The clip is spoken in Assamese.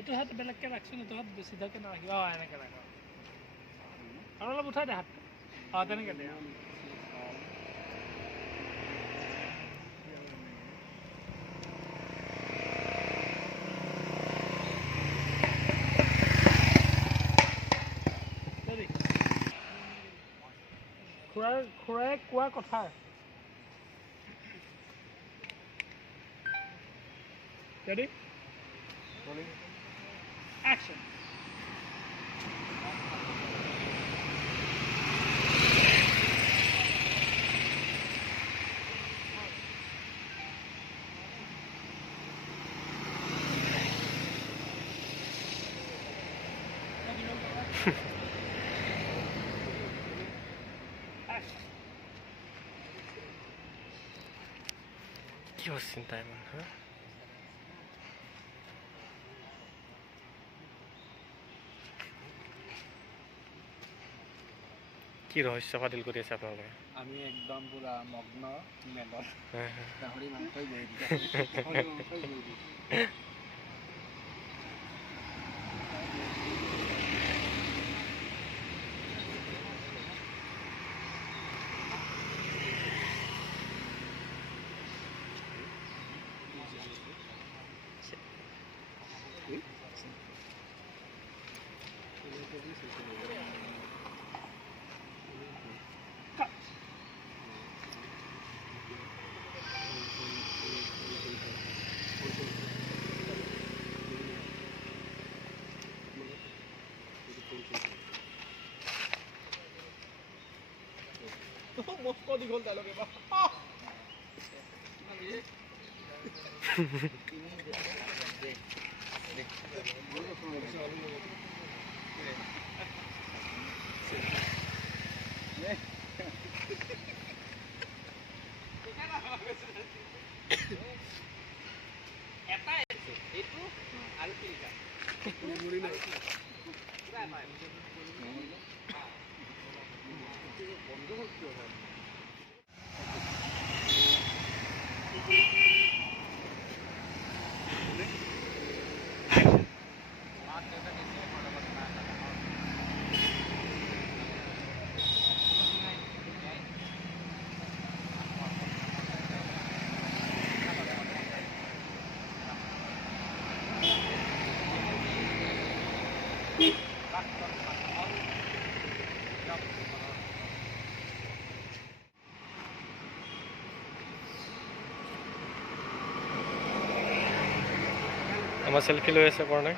এইটো হাত বেলেগকৈ ৰাখছোন এইটো হাত চিধাকৈ নাৰাখিবা এনেকৈ ৰাখা আৰু অলপ উঠাই দে হাতটো তেনেকৈ দে খুৰাই কোৱা কথা Ready? Rolling. Action. কি হচ্ছে তাই মন হ্যাঁ কি রহস্য ফাদিল কৰি আছে আপোনালোকে আমি একদম পুৰা মগ্ন মেলত গাহৰি মাংসই গৈ Moscow dihol talaga ba? Eta itu alu pilih. Muri na. বন্ধ হচ্ছে আমাৰ সেলফি লৈ আছে কৰা নাই